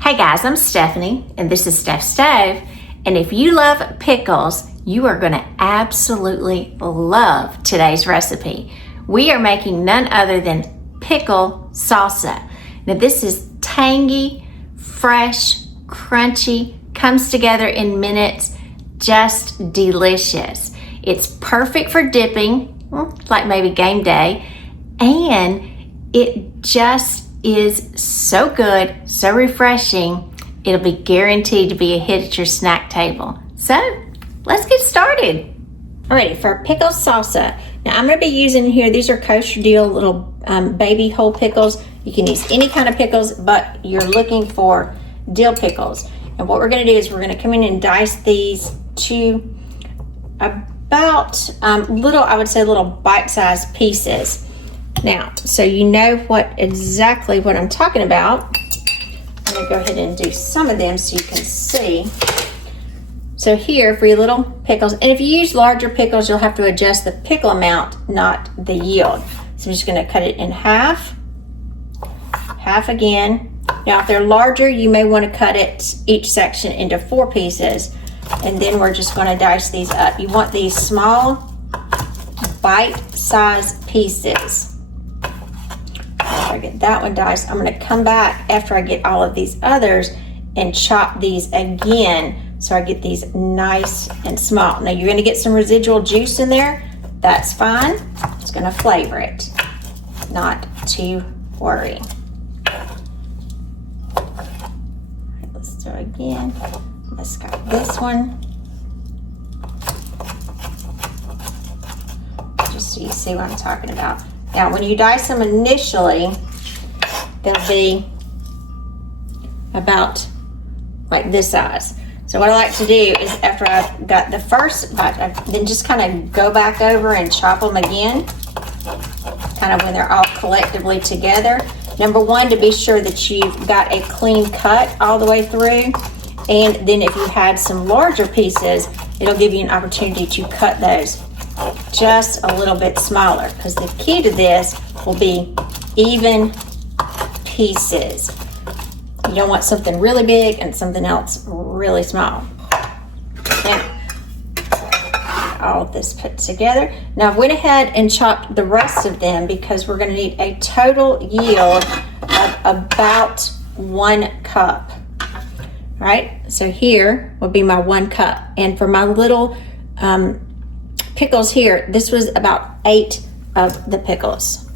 Hey guys, I'm Stephanie, and this is Steph's Stove. And if you love pickles, you are gonna absolutely love today's recipe. We are making none other than pickle salsa. Now this is tangy, fresh, crunchy, comes together in minutes, just delicious. It's perfect for dipping, like maybe game day, and it just is so good, so refreshing. It'll be guaranteed to be a hit at your snack table. So let's get started. Alrighty, for pickle salsa. Now I'm gonna be using here, these are kosher dill little baby whole pickles. You can use any kind of pickles, but you're looking for dill pickles. And what we're gonna do is we're gonna come in and dice these to about I would say little bite-sized pieces. Now, so you know exactly what I'm talking about. I'm gonna go ahead and do some of them so you can see. So here for your little pickles, and if you use larger pickles, you'll have to adjust the pickle amount, not the yield. So I'm just gonna cut it in half, half again. Now if they're larger, you may wanna cut it, each section, into 4 pieces, and then we're just gonna dice these up. You want these small, bite-sized pieces. After I get that one diced, I'm gonna come back after I get all of these others and chop these again so I get these nice and small. Now you're gonna get some residual juice in there. That's fine. It's gonna flavor it. Not to worry. All right, let's do it again. Let's got this one. Just so you see what I'm talking about. Now, when you dice them initially, they'll be about like this size. So what I like to do is after I've got the first bite, then just kind of go back over and chop them again, kind of when they're all collectively together. Number one, to be sure that you've got a clean cut all the way through. And then if you had some larger pieces, it'll give you an opportunity to cut those just a little bit smaller, because the key to this will be even pieces. You don't want something really big and something else really small. Now, all of this put together. Now I went ahead and chopped the rest of them because we're going to need a total yield of about 1 cup. All right, so here will be my 1 cup, and for my little pickles here, this was about 8 of the pickles.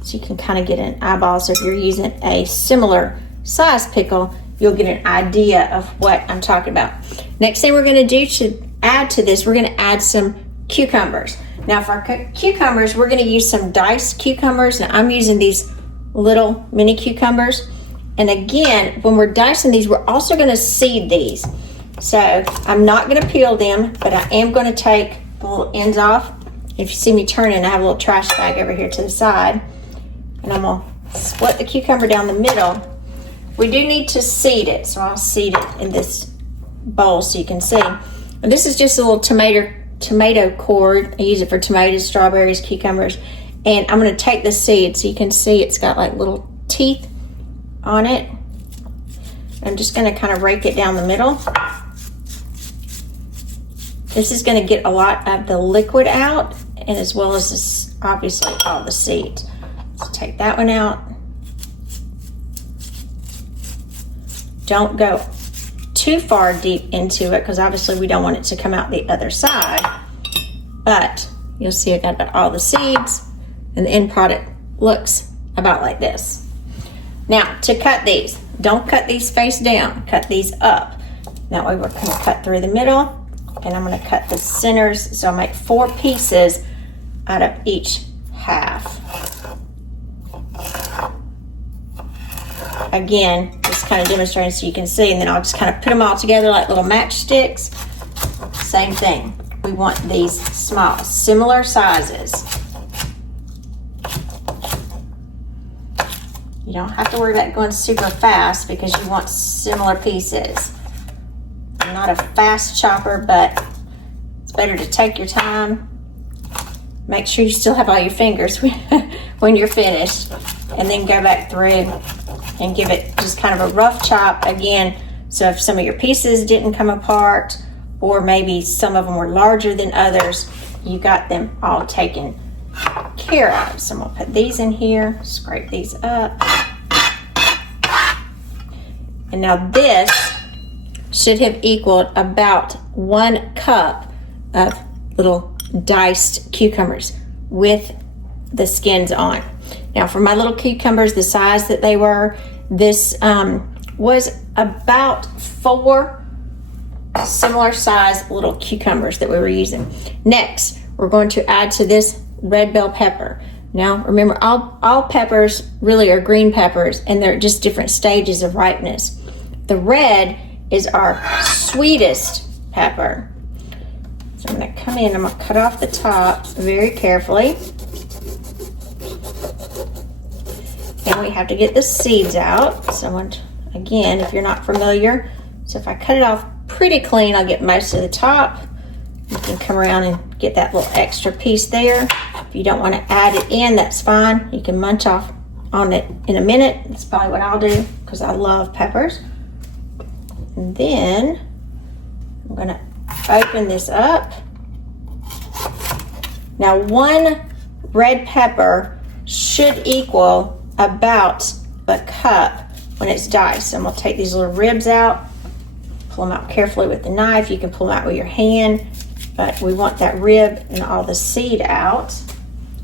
So you can kind of get an eyeball. So if you're using a similar size pickle, you'll get an idea of what I'm talking about. Next thing we're gonna do to add to this, we're gonna add some cucumbers. Now for our cucumbers, we're gonna use some diced cucumbers. Now I'm using these little mini cucumbers. And again, when we're dicing these, we're also gonna seed these. So I'm not gonna peel them, but I am gonna take the little ends off. If you see me turning, I have a little trash bag over here to the side, and I'm gonna split the cucumber down the middle. We do need to seed it, so I'll seed it in this bowl so you can see. And this is just a little tomato cord. I use it for tomatoes, strawberries, cucumbers, and I'm gonna take the seed so you can see it's got like little teeth on it. I'm just gonna kind of rake it down the middle. This is going to get a lot of the liquid out, and as well as this, obviously all the seeds. So take that one out. Don't go too far deep into it because obviously we don't want it to come out the other side. But you'll see I got all the seeds, and the end product looks about like this. Now to cut these, don't cut these face down, cut these up. That way we're going to cut through the middle. And I'm going to cut the centers, so I'll make 4 pieces out of each half. Again, just kind of demonstrating so you can see, and then I'll just kind of put them all together like little matchsticks. Same thing. We want these small, similar sizes. You don't have to worry about going super fast because you want similar pieces. I'm not a fast chopper, but it's better to take your time. Make sure you still have all your fingers when you're finished, and then go back through and give it just kind of a rough chop again. So if some of your pieces didn't come apart, or maybe some of them were larger than others, you got them all taken care of. So I'm gonna put these in here, scrape these up. And now this should have equaled about 1 cup of little diced cucumbers with the skins on. Now for my little cucumbers, the size that they were, this was about 4 similar size little cucumbers that we were using. Next, we're going to add to this red bell pepper. Now remember, all peppers really are green peppers, and they're just different stages of ripeness. The red is our sweetest pepper. So I'm going to come in, I'm going to cut off the top very carefully. And we have to get the seeds out. So again, if you're not familiar, so if I cut it off pretty clean, I'll get most of the top. You can come around and get that little extra piece there. If you don't want to add it in, that's fine. You can munch off on it in a minute. That's probably what I'll do because I love peppers. And then I'm going to open this up. Now 1 red pepper should equal about a cup when it's diced. So I'm going to take these little ribs out, pull them out carefully with the knife. You can pull them out with your hand, but we want that rib and all the seed out.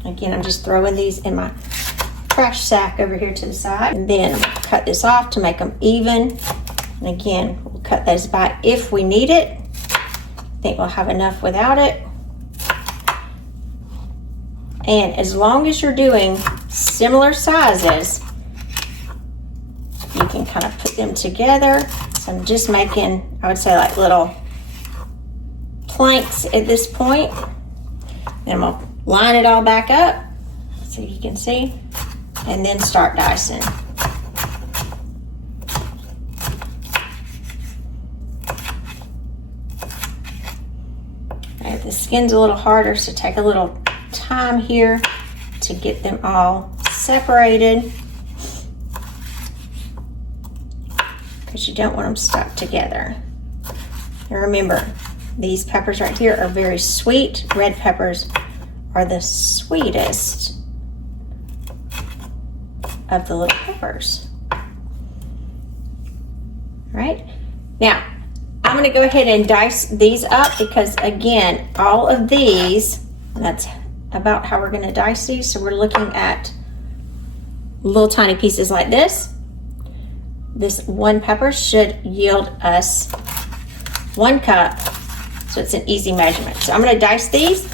Again, I'm just throwing these in my trash sack over here to the side. And then I'm going to cut this off to make them even. And again, we'll cut those back if we need it. I think we'll have enough without it. And as long as you're doing similar sizes, you can kind of put them together. So I'm just making, I would say, like little planks at this point. Then I'm gonna line it all back up so you can see, and then start dicing. All right, the skin's a little harder, so take a little time here to get them all separated, because you don't want them stuck together. And remember, these peppers right here are very sweet. Red peppers are the sweetest of the little peppers. All right, now I'm going to go ahead and dice these up, because again, all of these, that's about how we're going to dice these. So we're looking at little tiny pieces like this. This 1 pepper should yield us 1 cup, so it's an easy measurement. So I'm going to dice these.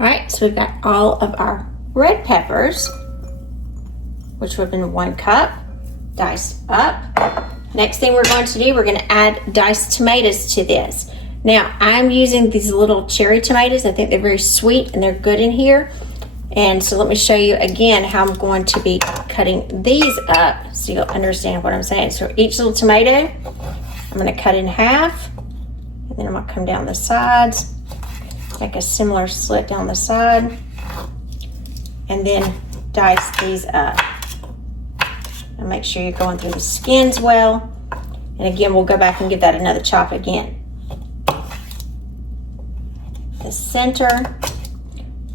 All right, so we've got all of our red peppers, which would have been 1 cup, diced up. Next thing we're going to do, we're going to add diced tomatoes to this. Now, I'm using these little cherry tomatoes. I think they're very sweet and they're good in here. And so let me show you again how I'm going to be cutting these up so you'll understand what I'm saying. So each little tomato, I'm going to cut in half, and then I'm going to come down the sides, make a similar slit down the side, and then dice these up. And make sure you're going through the skins well. And again, we'll go back and give that another chop again. The center,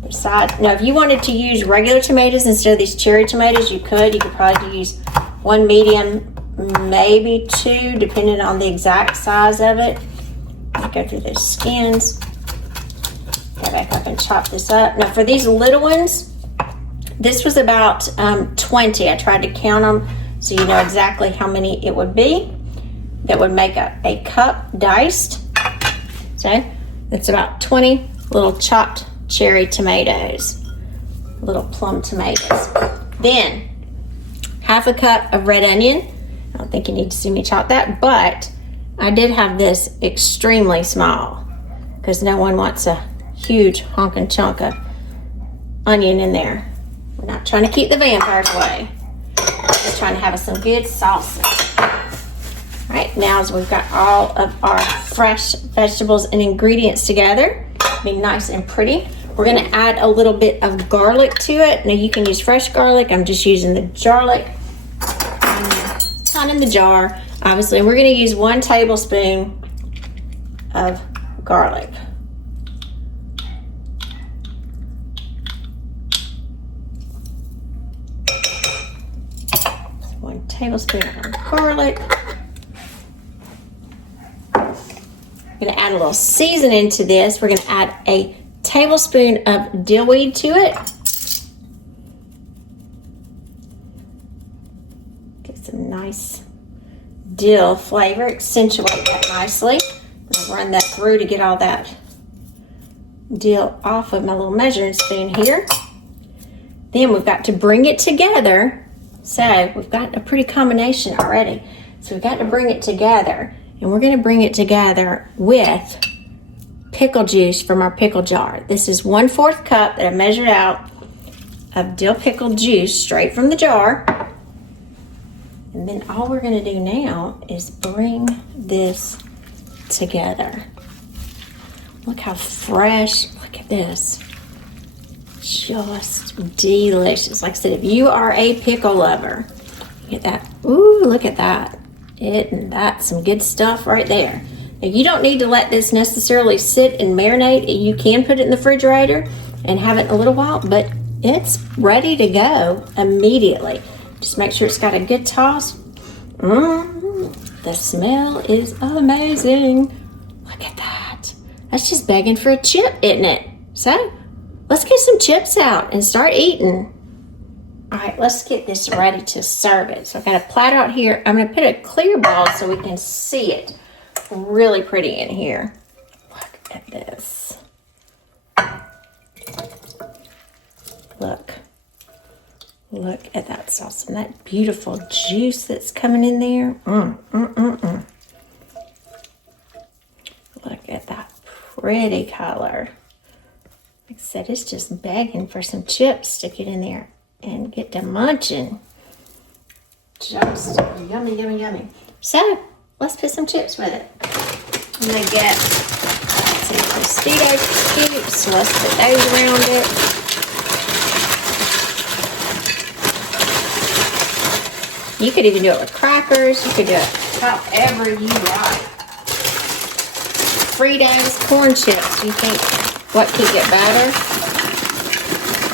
the side. Now, if you wanted to use regular tomatoes instead of these cherry tomatoes, you could. You could probably use 1 medium, maybe 2, depending on the exact size of it. Go through those skins. Go back up and chop this up. Now, for these little ones, this was about 20. I tried to count them so you know exactly how many it would be. That would make a cup diced. So it's about 20 little chopped cherry tomatoes, little plum tomatoes. Then half a cup of red onion. I don't think you need to see me chop that, but I did have this extremely small because no one wants a huge honking chunk of onion in there. We're not trying to keep the vampires away. We're just trying to have some good salsa. All right, now as we've got all of our fresh vegetables and ingredients together, being nice and pretty, We're gonna add a little bit of garlic to it. Now you can use fresh garlic. I'm just using the garlic, ton in the jar, obviously. And we're gonna use 1 tablespoon of garlic. One tablespoon of garlic. We're gonna add a little seasoning to this. We're gonna add a tablespoon of dill weed to it. Get some nice dill flavor, accentuate that nicely. I'm gonna run that through to get all that dill off of my little measuring spoon here. Then we've got to bring it together. So we've got a pretty combination already. So we've got to bring it together, and we're gonna bring it together with pickle juice from our pickle jar. This is 1/4 cup that I measured out of dill pickle juice straight from the jar. And then all we're gonna do now is bring this together. Look how fresh, look at this. Just delicious. Like I said, if you are a pickle lover, look at that. Ooh, look at that. That's some good stuff right there. Now, you don't need to let this necessarily sit and marinate. You can put it in the refrigerator and have it a little while, but it's ready to go immediately. Just make sure it's got a good toss. The smell is amazing. Look at that. That's just begging for a chip, isn't it? So, let's get some chips out and start eating. All right, let's get this ready to serve it. So I've got a platter out here. I'm gonna put a clear bowl so we can see it really pretty in here. Look at this. Look at that sauce and that beautiful juice that's coming in there. Look at that pretty color. Like I said, it's just begging for some chips to get in there and get to munching. Just yummy, yummy, yummy. So, let's put some chips with it. I'm gonna get some Tostito cubes, so let's put those around it. You could even do it with crackers. You could do it however you like. Fritos, corn chips. Do you think what could get better?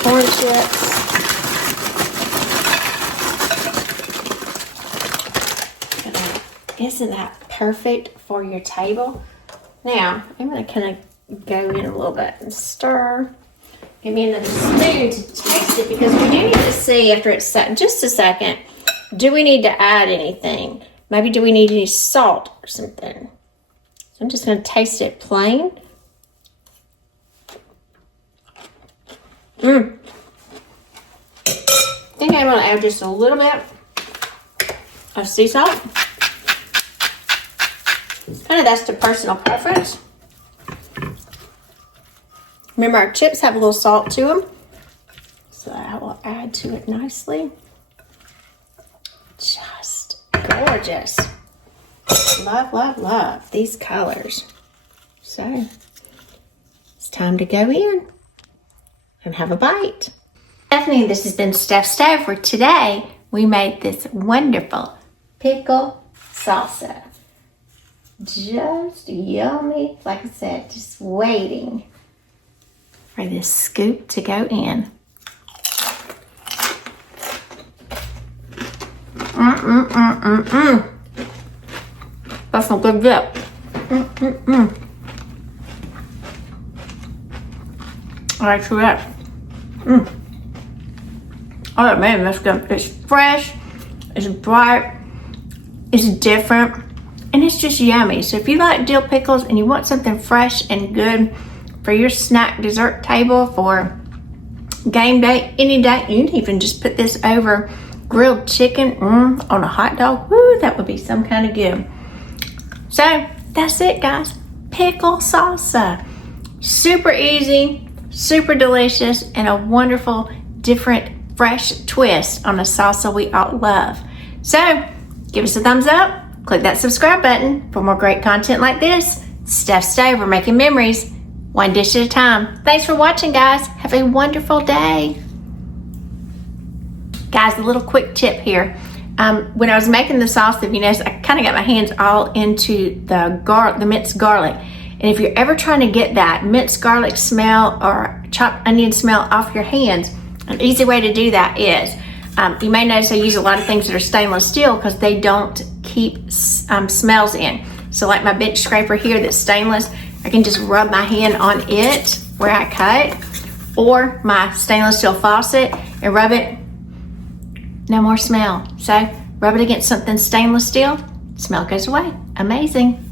Corn chips. Isn't that perfect for your table? Now, I'm going to kind of go in a little bit and stir. Give me another spoon to taste it, because we do need to see after it's set just a second, do we need to add anything? Maybe do we need any salt or something? So I'm just going to taste it plain. I think I'm going to add just a little bit of sea salt. Kind of that's to personal preference. Remember, our chips have a little salt to them, so I will add to it nicely. Just gorgeous. Love, love, love these colors. So it's time to go in and have a bite. Stephanie, this has been Steph Stove, where today we made this wonderful pickle salsa. Just yummy. Like I said, just waiting for this scoop to go in. That's some good dip. All right, try that. Oh man, that's good. It's fresh, it's bright, it's different, and it's just yummy. So if you like dill pickles and you want something fresh and good for your snack dessert table for game day, any day, you can even just put this over grilled chicken on a hot dog. Woo, that would be some kind of good. So that's it, guys. Pickle salsa. Super easy, super delicious, and a wonderful, different, fresh twist on a salsa we all love. So give us a thumbs up. Click that subscribe button for more great content like this. Steph Stove, we're making memories. One dish at a time. Thanks for watching, guys. Have a wonderful day. Guys, a little quick tip here. When I was making the sauce, if you notice, I kind of got my hands all into the minced garlic. And if you're ever trying to get that minced garlic smell or chopped onion smell off your hands, an easy way to do that is, you may notice I use a lot of things that are stainless steel because they don't keep smells in. So like my bench scraper here that's stainless, I can just rub my hand on it where I cut, or my stainless steel faucet and rub it, no more smell. So rub it against something stainless steel, smell goes away. Amazing.